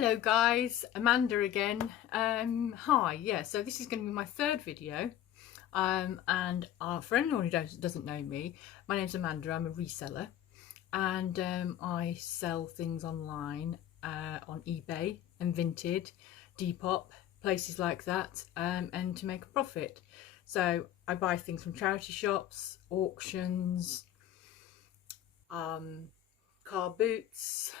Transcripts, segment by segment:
Hello guys, Amanda again. Hi, yeah, so this is going to be my third video, and for anyone who doesn't know me, my name's Amanda. I'm a reseller, and I sell things online on eBay and Vinted, Depop, places like that, and to make a profit. So I buy things from charity shops, auctions, car boots,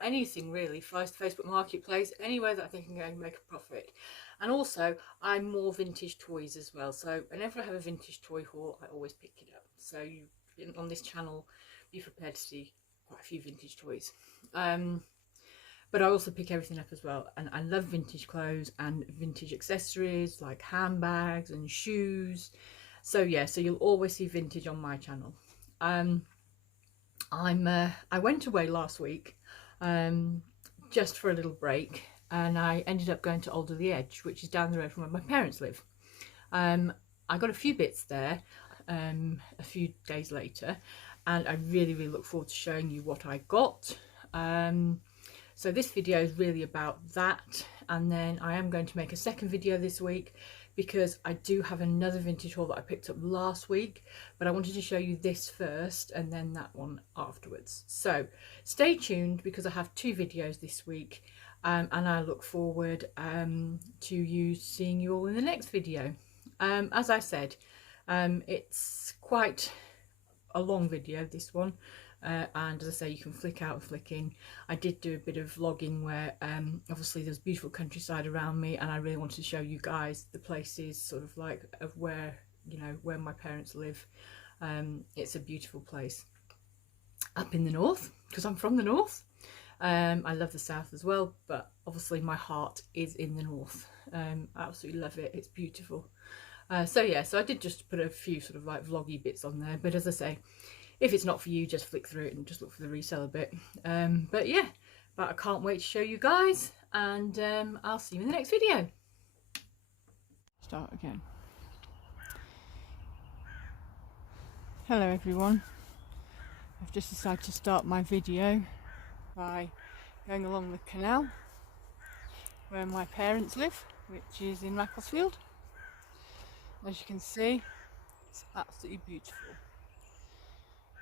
anything really, Facebook Marketplace, anywhere that I think I can go and make a profit. And also I'm more vintage toys as well, so whenever I have a vintage toy haul I always pick it up. So you, on this channel, be prepared to see quite a few vintage toys, but I also pick everything up as well, and I love vintage clothes and vintage accessories like handbags and shoes. So yeah, so you'll always see vintage on my channel. I went away last week just for a little break, and I ended up going to Alderley Edge, which is down the road from where my parents live. I got a few bits there a few days later, and I really look forward to showing you what I got. So this video is really about that, and then I am going to make a second video this week because I do have another vintage haul that I picked up last week, but I wanted to show you this first and then that one afterwards. So stay tuned because I have two videos this week, and I look forward to seeing you all in the next video. As I said, it's quite a long video, this one. And as I say, you can flick out and flick in. I did do a bit of vlogging where obviously there's beautiful countryside around me, and I really wanted to show you guys the places sort of like of where, you know, where my parents live. It's a beautiful place up in the north because I'm from the north. I love the south as well, but obviously my heart is in the north. I absolutely love it. It's beautiful. So yeah, so I did just put a few sort of like vloggy bits on there, but as I say, if it's not for you, just flick through it and just look for the reseller bit. But yeah, but I can't wait to show you guys, and I'll see you in the next video. Start again. Hello everyone. I've just decided to start my video by going along the canal where my parents live, which is in Macclesfield. As you can see, it's absolutely beautiful.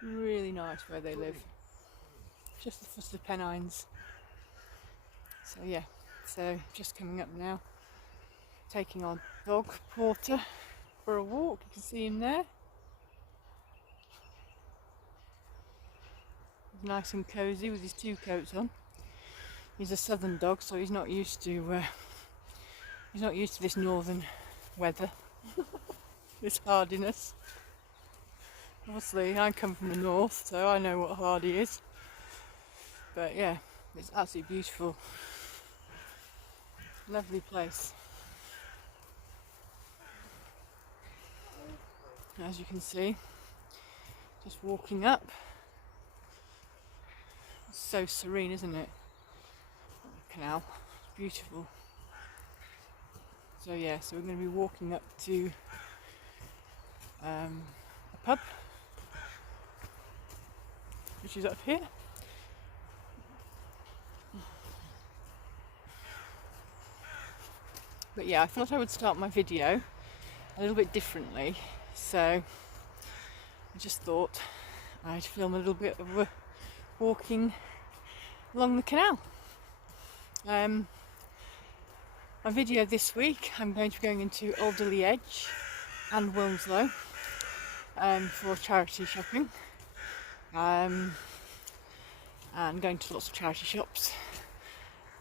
Really nice where they live, just the foot of the Pennines. So yeah, so just coming up now, taking our dog Porter for a walk. You can see him there. He's nice and cosy with his two coats on. He's a southern dog, so he's not used to this northern weather, this hardiness. Obviously I come from the north, so I know what hardy is, but yeah, it's absolutely beautiful, lovely place. As you can see, just walking up, it's so serene, isn't it? The canal, it's beautiful. So yeah, so we're going to be walking up to a pub, which is up here. But yeah, I thought I would start my video a little bit differently, so I just thought I'd film a little bit of a walking along the canal. My video this week, I'm going to be going into Alderley Edge and Wilmslow for charity shopping, and going to lots of charity shops,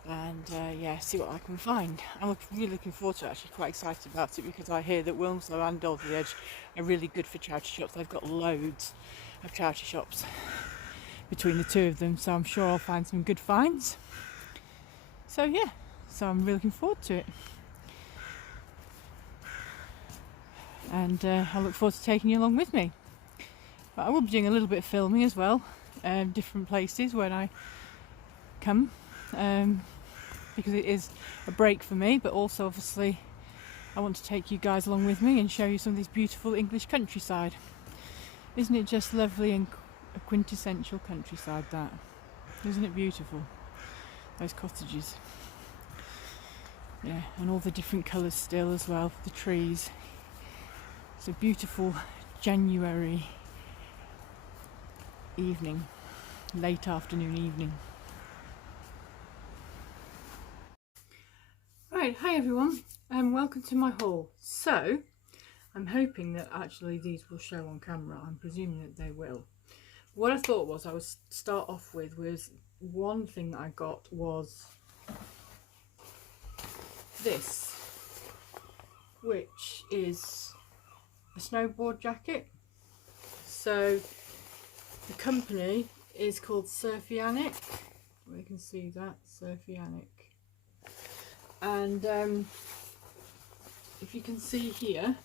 and yeah, see what I can find. I'm really looking forward to it, actually quite excited about it, because I hear that Wilmslow and Alderley Edge are really good for charity shops. They've got loads of charity shops between the two of them, so I'm sure I'll find some good finds. So yeah, so I'm really looking forward to it, and I look forward to taking you along with me. But I will be doing a little bit of filming as well, different places when I come, because it is a break for me, but also obviously I want to take you guys along with me and show you some of this beautiful English countryside. Isn't it just lovely and a quintessential countryside, that? Isn't it beautiful? those cottages. Yeah, and all the different colours still as well, the trees. It's a beautiful January evening, late afternoon evening. Right, hi everyone, and welcome to my haul. So, I'm hoping that actually these will show on camera. I'm presuming that they will. What I thought was I would start off with was one thing that I got was this, which is a snowboard jacket. So the company is called Surfianic. You can see that, Surfianic. And if you can see here,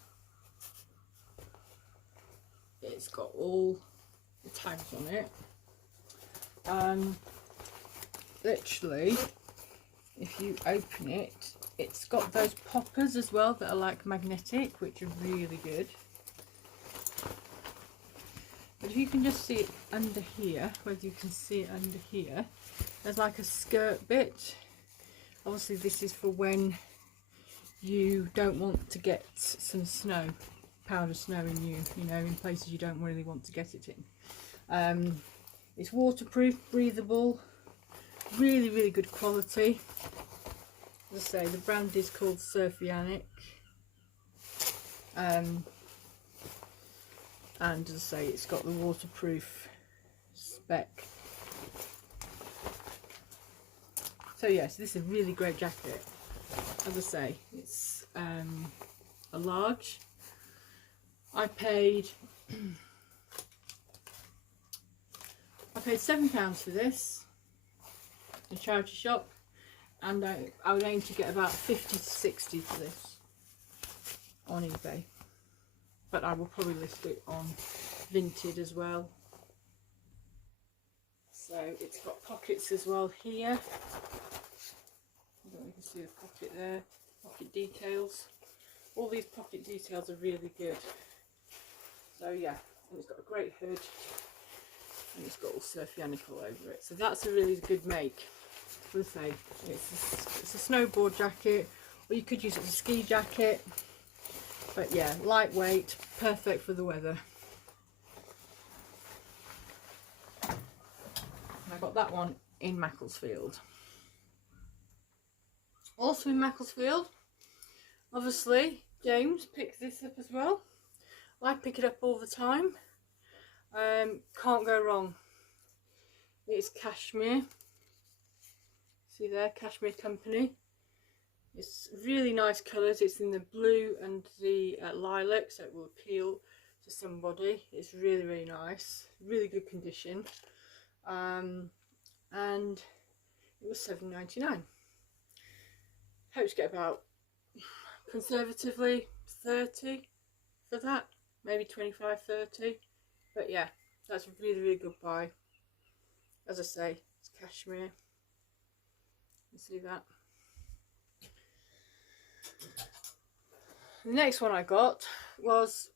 it's got all the tags on it. Literally, if you open it, it's got those poppers as well that are like magnetic, which are really good. But if you can just see it under here, whether you can see it under here, there's like a skirt bit. Obviously this is for when you don't want to get some snow, powder snow in you know, in places you don't really want to get it in. It's waterproof, breathable, really good quality. As I say, the brand is called Surfianic. And as I say, it's got the waterproof spec. So yes, this is a really great jacket. As I say, it's a large. I paid £7 for this in a charity shop, and I would aim to get about 50 to 60 for this on eBay, but I will probably list it on Vinted as well. So it's got pockets as well here. I don't know if you can see the pocket there, pocket details. All these pocket details are really good. So yeah, and it's got a great hood, and it's got all Surfianic all over it. So that's a really good make. As I say, it's a snowboard jacket, or you could use it as a ski jacket. But yeah, lightweight, perfect for the weather. And I got that one in Macclesfield. Also in Macclesfield, obviously, James picked this up as well. I pick it up all the time. Can't go wrong. It's cashmere. See there, Cashmere Company. It's really nice colours. It's in the blue and the lilac, so it will appeal to somebody. It's really nice, really good condition, and it was £7.99. Hope to get about, conservatively, 30 for that, maybe 25, 30. But yeah, that's a really good buy. As I say, it's cashmere. You see that? The next one I got was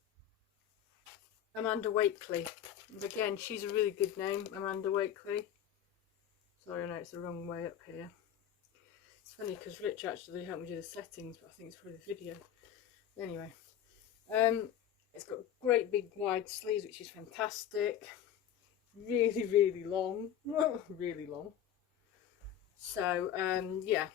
Amanda Wakely. And again, she's a really good name, Amanda Wakely. Sorry, I know it's the wrong way up here. It's funny because Rich actually helped me do the settings, but I think it's for the video. Anyway, it's got great big wide sleeves, which is fantastic. Really long. Really long. So yeah,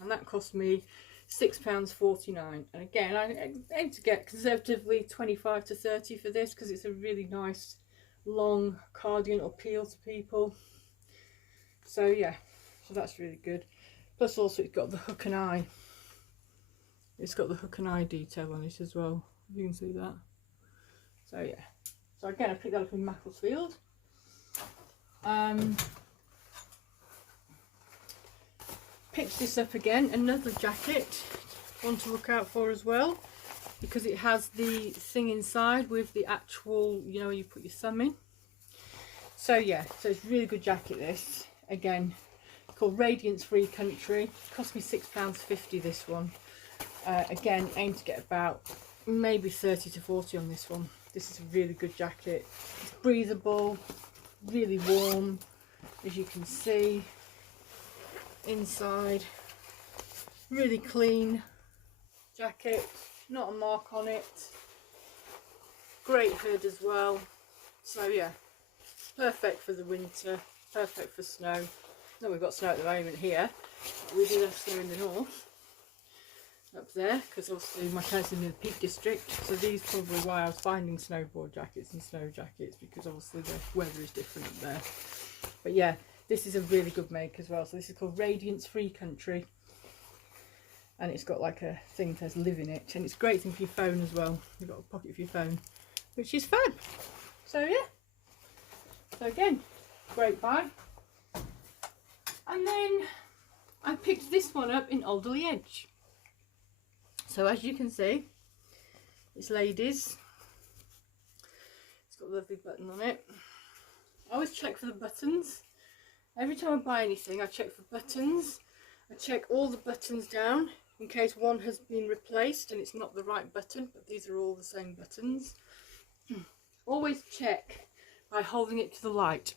and that cost me £6.49, and again I aim to get conservatively 25 to 30 for this, because it's a really nice long cardigan or appeal to people. So yeah, so that's really good. Plus also it's got the hook and eye. It's got the hook and eye detail on it as well. You can see that. So yeah. So again, I picked that up in Macclesfield. Picked this up again, another jacket, one to look out for as well, because it has the thing inside with the actual, you know, you put your thumb in. So yeah, so it's a really good jacket this. Again, called Radiance Free Country. Cost me £6.50 this one. Again, aim to get about maybe 30 to 40 on this one. This is a really good jacket. It's breathable, really warm, as you can see. inside. Really clean jacket, not a mark on it. Great hood as well. So yeah, perfect for the winter, perfect for snow. No, we've got snow at the moment here. We did have snow in the north, up there, because obviously my house is in the Peak District. So these are probably why I was finding snowboard jackets and snow jackets, because obviously the weather is different up there. But yeah, this is a really good make as well. So this is called Radiance Free Country. And it's got like a thing that says live in it. And it's a great thing for your phone as well. You've got a pocket for your phone, which is fab. So yeah. So again, great buy. And then I picked this one up in Alderley Edge. So as you can see, it's ladies. It's got a lovely button on it. I always check for the buttons. Every time I buy anything, I check for buttons. I check all the buttons down in case one has been replaced and it's not the right button, but these are all the same buttons. Always check by holding it to the light.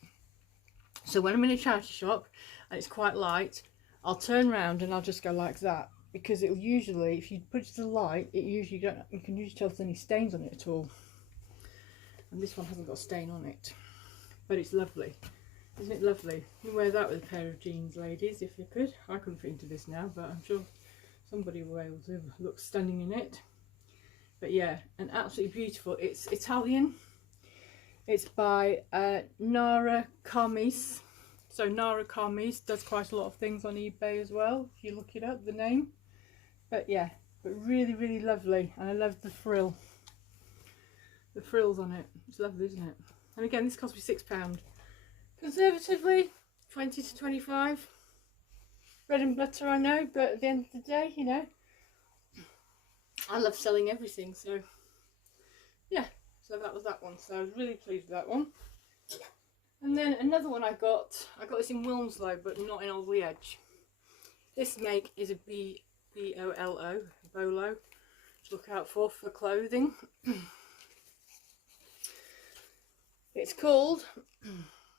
So when I'm in a charity shop and it's quite light, I'll turn around and I'll just go like that, because it'll usually, if you put it to the light, you can usually tell if there's any stains on it at all. And this one hasn't got a stain on it, but it's lovely. Isn't it lovely? You wear that with a pair of jeans, ladies, if you could. I couldn't fit into this now, but I'm sure somebody will be able to look stunning in it. But yeah, and absolutely beautiful. It's Italian. It's by Nara Carmis. So Nara Carmis does quite a lot of things on eBay as well, if you look it up, the name. But yeah, but really, really lovely. And I love the frill. The frills on it. It's lovely, isn't it? And again, this cost me £6. Conservatively, 20 to 25. Bread and butter, I know, but at the end of the day, you know, I love selling everything, so yeah. So that was that one. So I was really pleased with that one. And then another one I got this in Wilmslow, but not in Alderley Edge. This make is a B-O-L-O, Bolo, to look out for clothing. It's called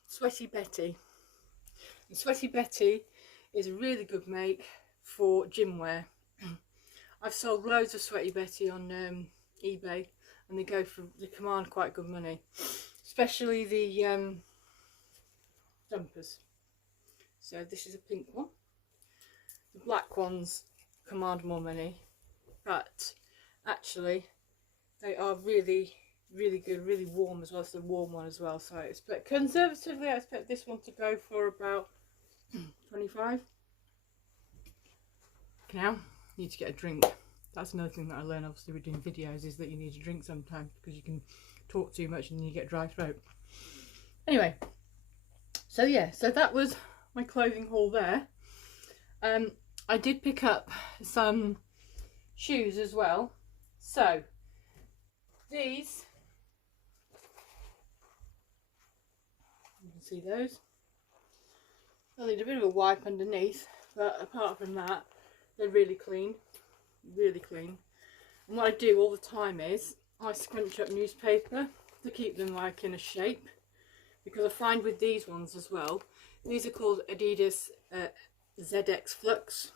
Sweaty Betty. And Sweaty Betty is a really good make for gym wear. I've sold loads of Sweaty Betty on eBay, and they command quite good money, especially the jumpers. So this is a pink one. The black ones command more money, but actually they are really, really good, really warm as well. It's a warm one as well. So I expect, conservatively, I expect this one to go for about 25. Now, you need to get a drink. That's another thing that I learned obviously with doing videos, is that you need to drink sometimes, because you can talk too much and then you get dry throat. Anyway, so yeah, so that was my clothing haul there. I did pick up some shoes as well. So these, you can see those. I'll need a bit of a wipe underneath, but apart from that, they're really clean, really clean. And what I do all the time is I scrunch up newspaper to keep them like in a shape, because I find with these ones as well, these are called Adidas ZX Flux.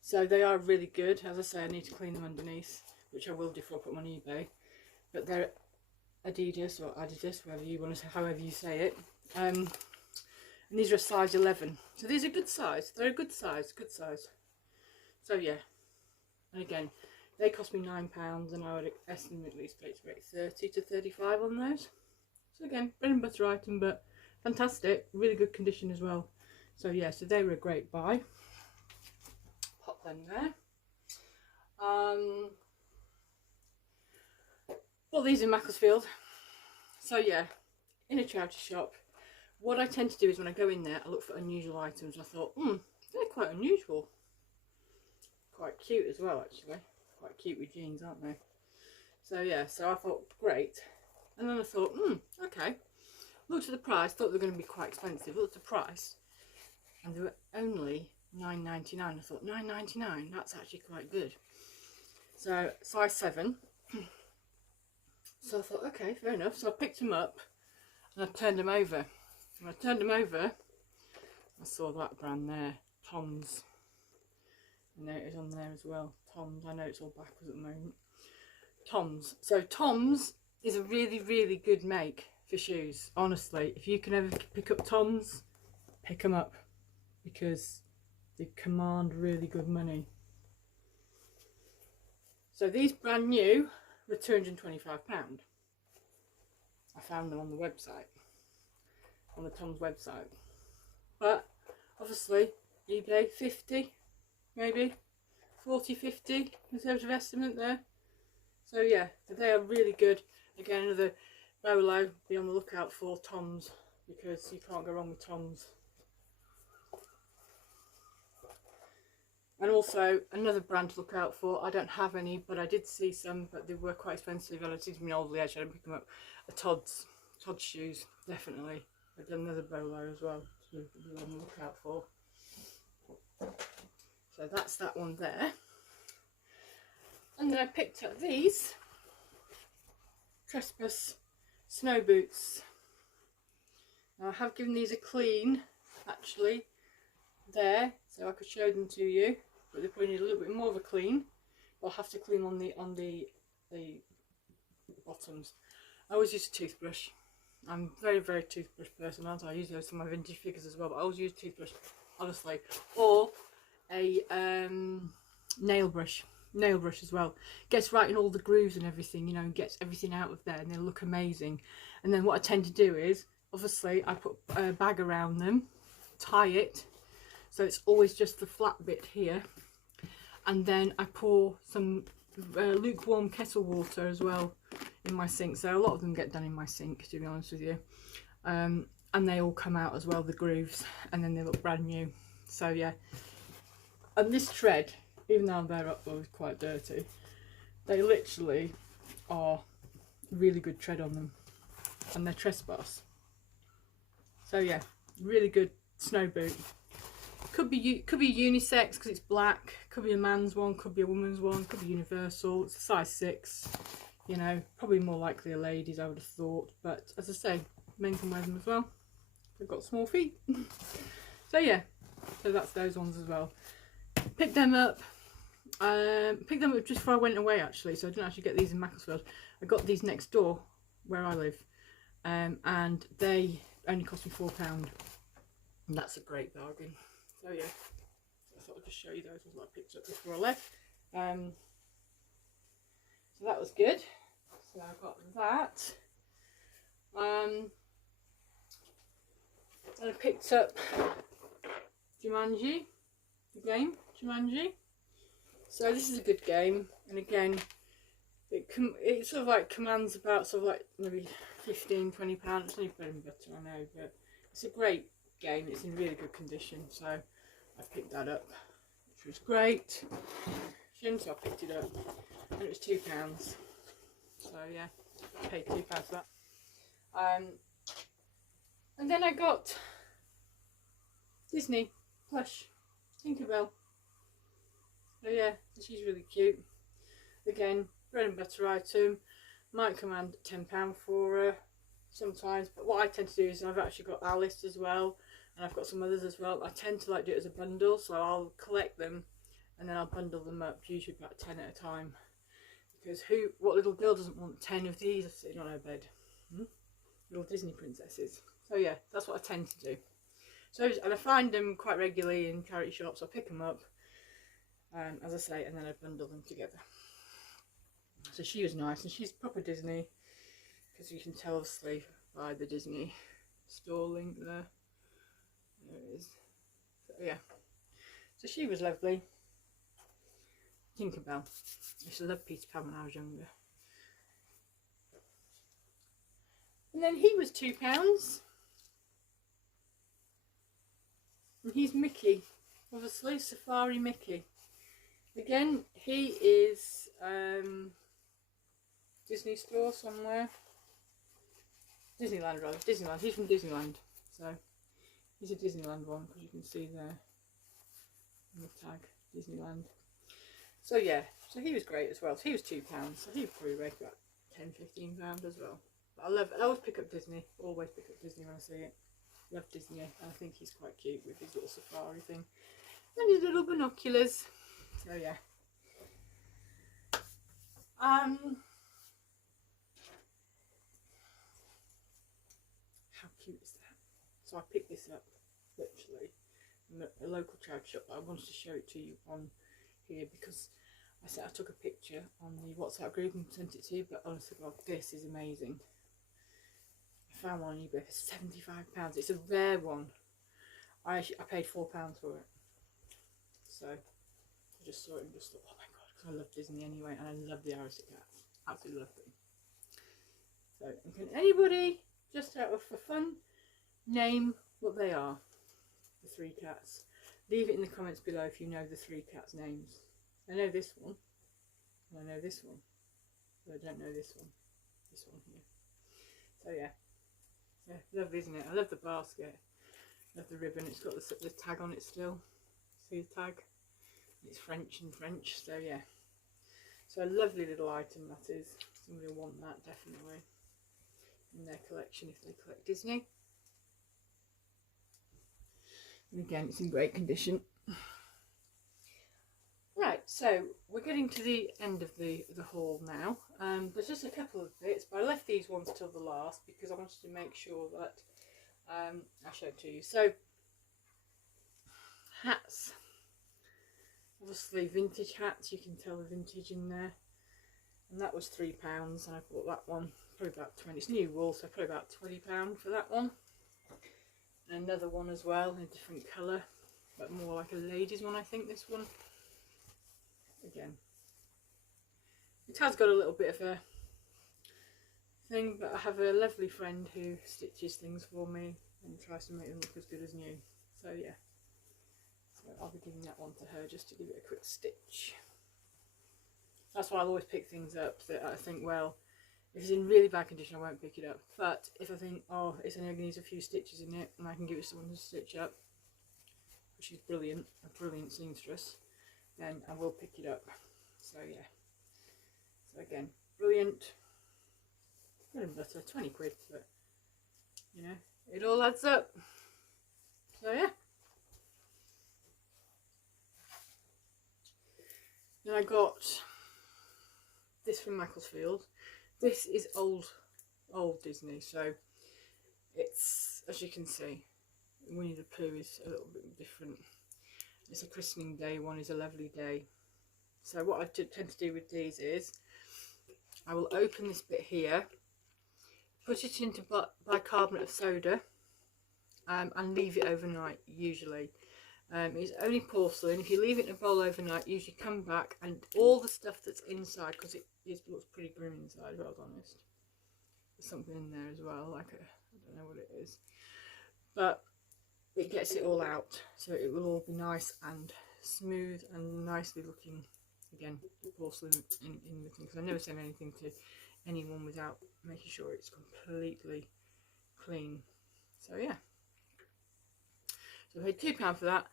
So they are really good. As I say, I need to clean them underneath, which I will do if I put them on eBay. But they're Adidas or Adidas, whatever you want to say, however you say it. And these are a size 11. So these are good size. They're a good size, good size. So yeah. And again, they cost me £9, and I would estimate at least it's about 30 to 35 on those. So again, bread and butter item, but fantastic, really good condition as well. So yeah, so they were a great buy. Pop them there. Bought these in Macclesfield. So yeah, in a charity shop. What I tend to do is when I go in there, I look for unusual items. I thought, they're quite unusual. Quite cute as well, actually. Quite cute with jeans, aren't they? So yeah, so I thought, great. And then I thought, okay. Looked at the price, thought they were going to be quite expensive. Looked at the price, and they were only £9.99. I thought, £9.99, that's actually quite good. So, size 7. So I thought, okay, fair enough. So I picked them up, and I turned them over. When I turned them over, I saw that brand there, Tom's. I know it is on there as well, Tom's. I know it's all backwards at the moment. Tom's. So Tom's is a really, really good make for shoes. Honestly, if you can ever pick up Tom's, pick them up, because they command really good money. So these brand new were £225. I found them on the website, on the Tom's website. But obviously eBay 50, maybe 40, 50 conservative estimate there. So yeah, they are really good. Again, another bolo, be on the lookout for Tom's, because you can't go wrong with Tom's. And also another brand to look out for, I don't have any, but I did see some, but they were quite expensive relative to my old edge. I didn't pick them up. Todd's shoes, definitely. I've done another bolo as well to be on the lookout for. So that's that one there. And then I picked up these Trespass snow boots. Now I have given these a clean, actually, there, so I could show them to you, but they probably need a little bit more of a clean. I'll have to clean on the bottoms. I always use a toothbrush. I'm a very, very toothbrush person, aren't I? I use those for my vintage figures as well, but I always use a toothbrush, honestly, or a nail brush as well. Gets right in all the grooves and everything, you know, and gets everything out of there, and they look amazing. And then what I tend to do is, obviously, I put a bag around them, tie it, so it's always just the flat bit here, and then I pour some lukewarm kettle water as well in my sink. So a lot of them get done in my sink, to be honest with you, and they all come out as well, the grooves, and then they look brand new. So yeah, and this tread, even though they're quite dirty, they literally are really good tread on them, and they're Trespass. So yeah, really good snow boot. Could be unisex because it's black. Could be a man's one. Could be a woman's one. Could be universal. It's a size 6. You know, probably more likely a lady's, I would have thought. But as I say, men can wear them as well. They've got small feet. So yeah, so that's those ones as well. Picked them up. Picked them up just before I went away, actually. So I didn't actually get these in Macclesfield. I got these next door where I live, and they only cost me £4. And that's a great bargain. So yeah, I thought I'd just show you those ones that I picked up before I left. So that was good. So I got that. And I picked up Jumanji, the game Jumanji. So this is a good game, and again, it sort of like commands about sort of like maybe £15–20. It's only bread and butter, I know, but it's a great game. It's in really good condition, so I picked that up, which was great. So I picked it up, and it was £2. So yeah, I paid £2 for that. And then I got Disney plush Tinkerbell. So yeah, she's really cute. Again, bread and butter item. Might command £10 for her sometimes, but what I tend to do is, I've actually got Alice as well, and I've got some others as well. I tend to like do it as a bundle, so I'll collect them and then I'll bundle them up, usually about 10 at a time, because what little girl doesn't want 10 of these sitting on her bed? Little Disney princesses. So yeah, that's what I tend to do. So, and I find them quite regularly in charity shops. I pick them up, as I say, and then I bundle them together. So she was nice, and she's proper Disney, because you can tell obviously by the Disney store link there. There it is. So yeah, so she was lovely. Tinkerbell. I used to love Peter Pan when I was younger. And then he was £2, and he's Mickey, obviously, Safari Mickey. Again, he is Disney store somewhere. Disneyland, rather. Disneyland. He's from Disneyland, so he's a Disneyland one, because you can see there on the tag, Disneyland. So yeah, so he was great as well. So he was £2, so he would probably make about £10–15 as well. But I always pick up Disney. Always pick up Disney when I see it. Love Disney. I think he's quite cute with his little safari thing and his little binoculars. So yeah. How cute is that? So I picked this up literally in a local charity shop, but I wanted to show it to you on here because I took a picture on the WhatsApp group and sent it to you, but honestly God, this is amazing. I found one on eBay for £75. It's a rare one. I paid £4 for it. So I just saw it and just thought, oh my God, because I love Disney anyway, and I love the Irish cats. Absolutely love them. So, and can anybody, just out of for fun, name what they are? The 3 cats. Leave it in the comments below if you know the 3 cats' names. I know this one, and I know this one, but I don't know this one. This one here. So yeah. Yeah, lovely, isn't it? I love the basket. Love the ribbon. It's got the tag on it still. See the tag? It's French and French. So yeah. So a lovely little item that is. Somebody will want that definitely in their collection if they collect Disney. And again, it's in great condition. Right, so we're getting to the end of the haul now. There's just a couple of bits, but I left these ones till the last because I wanted to make sure that I showed to you. So, hats. Obviously vintage hats, you can tell the vintage in there. And that was £3, and I bought that one, probably about 20, it's new wool, so probably about £20 for that one. And another one as well, in a different colour, but more like a ladies one, I think, this one. Again, it has got a little bit of a thing, but I have a lovely friend who stitches things for me and tries to make them look as good as new. So yeah, so I'll be giving that one to her just to give it a quick stitch. That's why I'll always pick things up that I think, well, if it's in really bad condition I won't pick it up, but if I think, oh, it's only needs a few stitches in it and I can give it to someone to stitch up, she's brilliant, a brilliant seamstress, then I will pick it up. So yeah, so again, brilliant. Bread and butter, 20 quid, but you know, it all adds up. So yeah. Then I got this from Macclesfield. This is old Disney, so it's, as you can see, Winnie the Pooh is a little bit different. It's a christening day, one is a lovely day. So what I tend to do with these is I will open this bit here, put it into bicarbonate of soda, and leave it overnight usually. It's only porcelain. If you leave it in a bowl overnight, usually come back and all the stuff that's inside, because it looks pretty grim inside, if I was honest. There's something in there as well, like I don't know what it is. But it gets it all out, so it will all be nice and smooth and nicely looking. Again, the porcelain in the thing, because I never send anything to anyone without making sure it's completely clean. So yeah, so I paid £2 for that.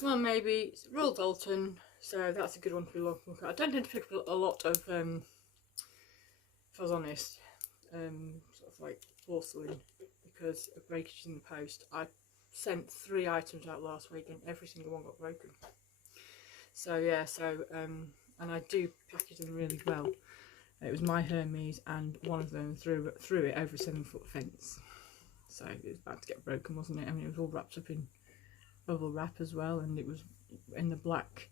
Come on, maybe it's Royal Dalton, so that's a good one to be looking at. I don't tend to pick up a lot of, if I was honest, sort of like porcelain because of breakage in the post. I sent 3 items out last week and every single one got broken. So yeah, and I do package them really well. It was my Hermes, and one of them threw it over a 7-foot fence. So it was about to get broken, wasn't it? I mean, it was all wrapped up in bubble wrap as well, and it was in the black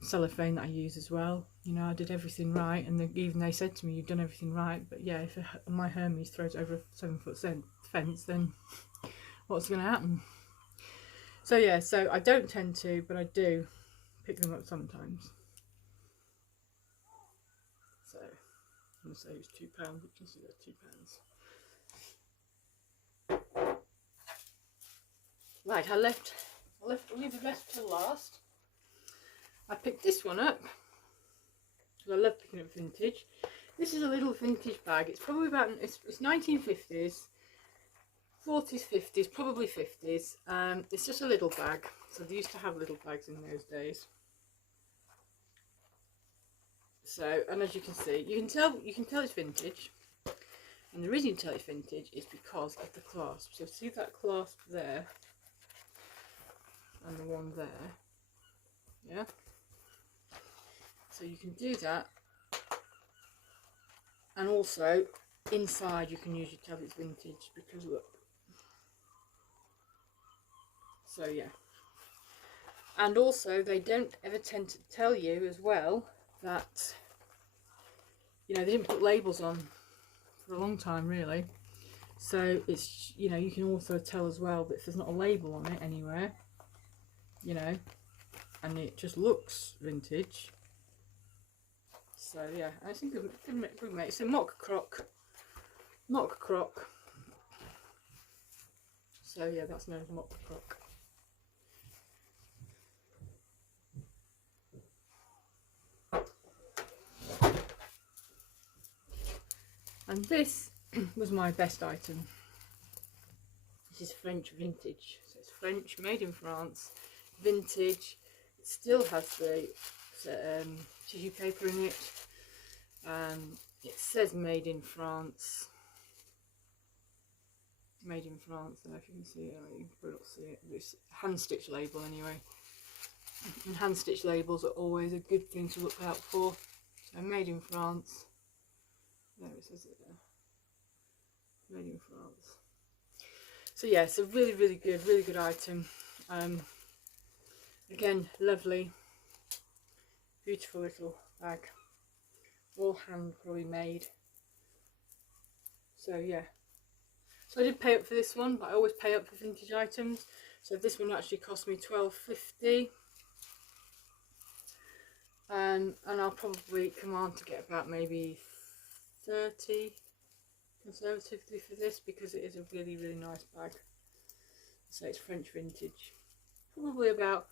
cellophane that I use as well. You know, I did everything right, and even they said to me, "You've done everything right." But yeah, if my Hermes throws over a 7-foot fence, then what's going to happen? So yeah, so I don't tend to, but I do pick them up sometimes. So I'm going to say it was £2, you can see that's £2. Right, I'll leave the rest till last. I picked this one up because I love picking up vintage. This is a little vintage bag. It's probably about, it's 1950s, 40s, 50s, probably 50s. It's just a little bag. So they used to have little bags in those days. So, and as you can see, you can tell it's vintage. And the reason you tell it's vintage is because of the clasp. So see that clasp there and the one there, yeah? So you can do that, and also inside you can usually tell it's vintage because look. So yeah. And also they don't ever tend to tell you as well that, you know, they didn't put labels on for a long time really. So it's, you know, you can also tell as well that if there's not a label on it anywhere, you know, and it just looks vintage. So yeah, I think good mate. It's a mock croc. So yeah, that's known as mock croc. And this was my best item. This is French vintage. So it's French, made in France, vintage. It still has the tissue paper in it. It says made in France. Made in France. I don't know if you can see it. You can probably not see it. It's hand stitch label anyway. And hand stitch labels are always a good thing to look out for. So made in France. There it says it there. Made in France. So yeah, it's a really good item. Again, lovely, beautiful little bag, all hand probably made. So yeah, so I did pay up for this one, but I always pay up for vintage items. So this one actually cost me £12.50, and I'll probably command to get about maybe 30 conservatively for this, because it is a really nice bag. So it's French vintage, probably about,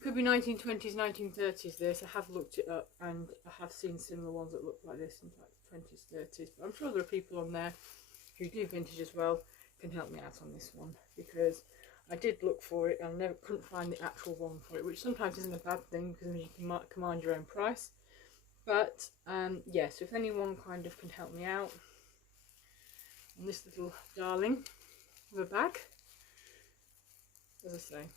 could be 1920s, 1930s this. I have looked it up and I have seen similar ones that look like this in fact 20s, 30s, but I'm sure there are people on there who do vintage as well, can help me out on this one, because I did look for it and I couldn't find the actual one for it, which sometimes isn't a bad thing because you can command your own price. But yeah, so if anyone kind of can help me out on this little darling of a bag, as I say,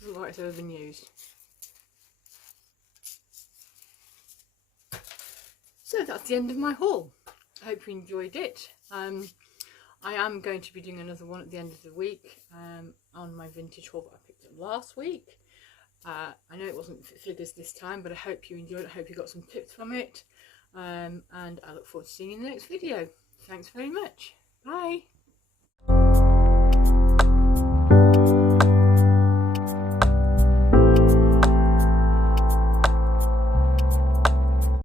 doesn't look like it's ever been used. So that's the end of my haul. I hope you enjoyed it. I am going to be doing another one at the end of the week on my vintage haul that I picked up last week. I know it wasn't figures this time, but I hope you enjoyed it. I hope you got some tips from it. And I look forward to seeing you in the next video. Thanks very much. Bye.